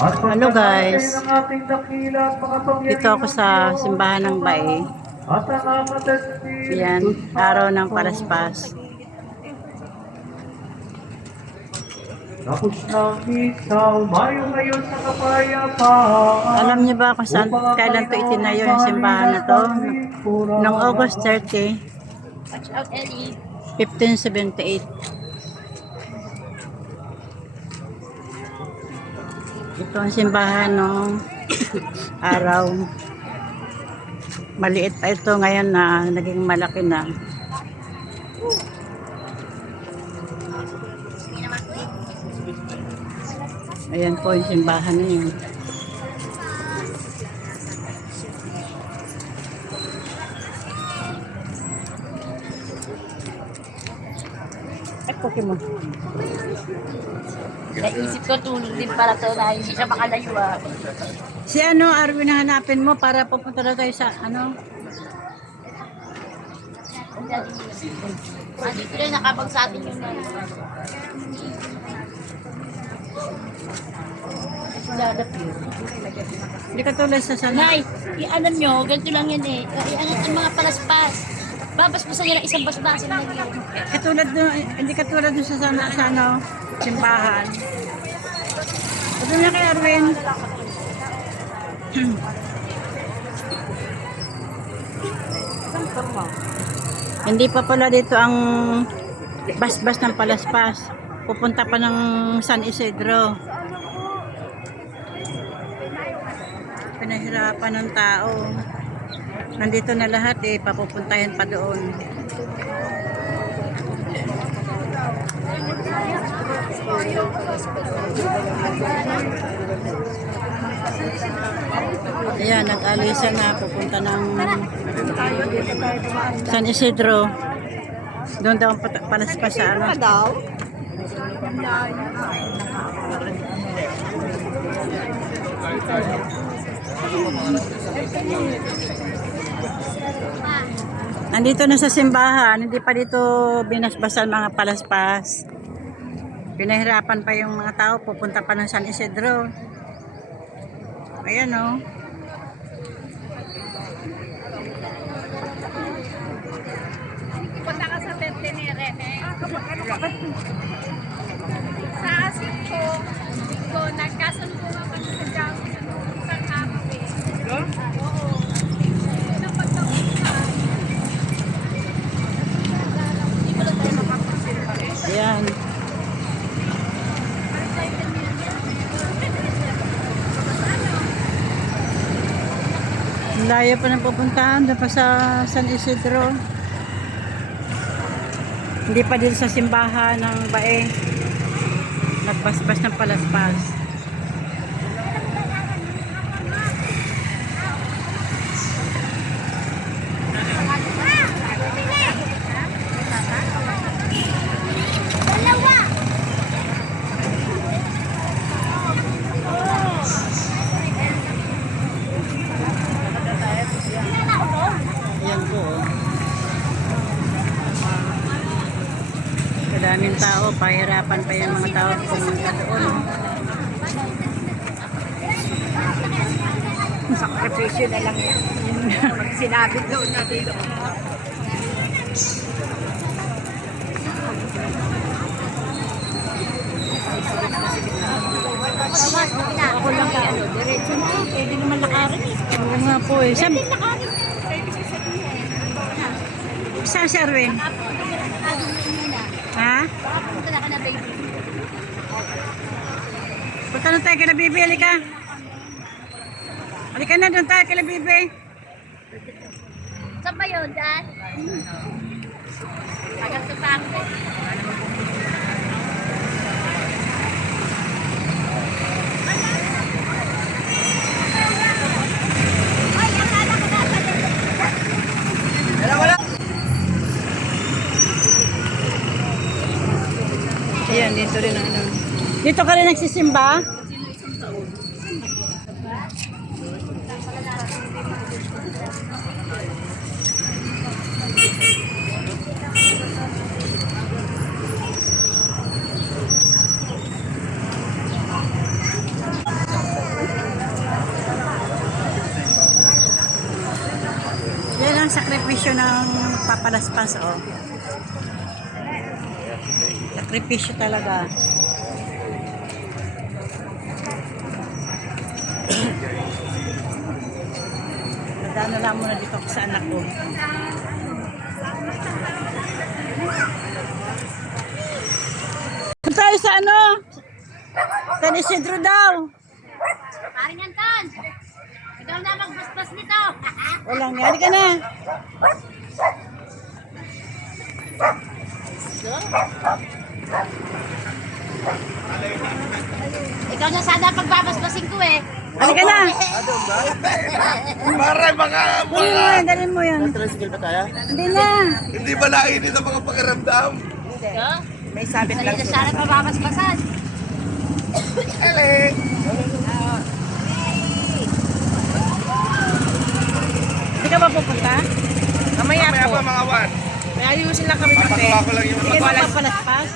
Hello guys, dito ako sa simbahan ng Bae. Yan, araw ng palaspas. Tapos ng isaw, mayo ngayon sa kapayapaan. Alam niyo ba kung saan, kailan to itinayo yung simbahan na to? Noong August 30, Watch out, Ellie. 1578. Ito ang simbahan noong araw. Maliit pa ito, ngayon na naging malaki na. Ayan po yung simbahan na yun. Ay, Pokemon. Naisip ko tulog din para to na hindi siya makalayo ah. Si ano, Arwin, hanapin mo para pupunta na tayo sa ano? Dito rin nakapag sa atin yung Hindi ka tulad sa sana. Nay, i-alam nyo, ganito lang yan eh. I-angat ang mga palaspas. Babaspasan nyo lang isang basbasan na yun. Katulad doon, hindi katulad doon sa sana, sa ano, simbahan. Sabi na kay Arwin. Hindi pa pala dito ang basbas ng palaspas. Pupunta pa ng San Isidro. Pinahirapan ng tao. Nandito na lahat eh, papupuntahin pa doon. Ayan, nag-alisa na, pupunta ng San Isidro. Doon daw ang palaspas sa ano. Nandito na sa simbahan, hindi pa dito binasbasan mga palaspas. Pinahirapan pa yung mga tao, pupunta pa ng San Isidro. Ayan o. Punta ka sa Bentenere. Sa asin ko, nagkasalubungan kami sa Jamo sa isang kape. Oo. Nang pagkakulitan. Hindi ko lang tayo makapagsilpa. Ayan. Layo pa ng pupuntahan, doon pa sa San Isidro. Hindi pa din sa simbahan ng Bae. Nagbasbas ng palaspas. Ayan po. Kadaming tao, pahirapan pa yung mga tao pumunta doon. Sakripisyo na lang yan. Pag sinabi doon na dito. Ako lang ka ano, diretso na. Pwede naman lakarin eh. Oo nga po eh. Saan, Pwede lakarin. saan si Arwin? Ha? Punta na ka na baby. Punta na tayo kila Bibi, halika. Halika na, doon tayo kila Bibi. Saan ba yun, Dad? Agad sa pangko. Ayan, dito rin ang ano. Dito ka rin nagsisimba? ang sakripisyo ng papalaspas, oh. Sakripisyo talaga. Nadaan na lang muna dito ako sa anak ko. Tayo sa ano? San Isidro daw. Paring Anton! Ikaw na magbasbas nito! Walang yan ka na. Ikaw na sana pagbabasbasin ko eh. Halika na. Para baka Dalhin mo yan. tricycle ba tayo? Hindi na. Hindi ba nainit ang mga pakiramdam? So, May sabit sanay na sana pababasbasan. Aling! Hindi ka ba pupunta? Mamaya Mamaya po. pa mga wan. May ayusin lang kami kasi. Papakuha ko lang yung Hindi ka ba papalaspas?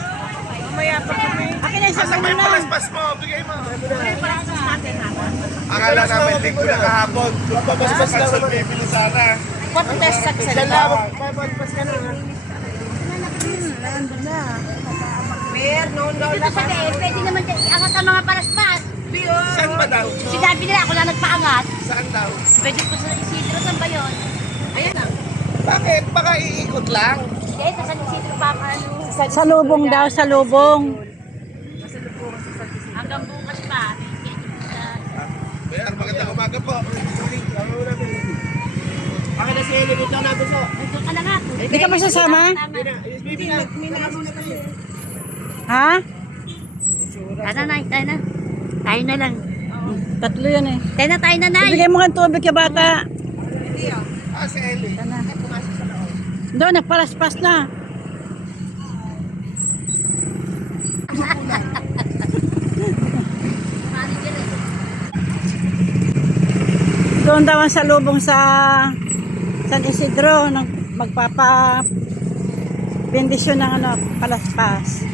Mamaya pa kami. Akin na isang Asa may ano na. palaspas mo? Bigay mo. Akala namin linggo na kahapon. Kung papaspas ka naman. Bibili sana. What test sa salita? Nandun na. Dito sa gabi, pwede naman dyan iangat ang mga palaspas. Saan ba daw? Sinabi nila ako na nagpaangat. Saan daw? Pwede po sa Isidro, saan ba yun? Ayan na. Bakit? Baka iikot lang. Okay, sa San Isidro pa ano. Sa lubong daw, sa lubong. Hanggang bukas pa. Kaya magandang umaga po. Akin na si Eli, dito na gusto. Nandun ka na nga. Hindi ka masasama? Baby na. Ha? Tayo na, tayo na. Tayo na lang. Tatlo yan eh. Tayo na, Nay. Ibigay mo kang tubig ka bata. Ah, si Eli. Doon, nagpalaspas na. Doon daw ang salubong sa San Isidro, magpapa bendisyon ng ano, palaspas.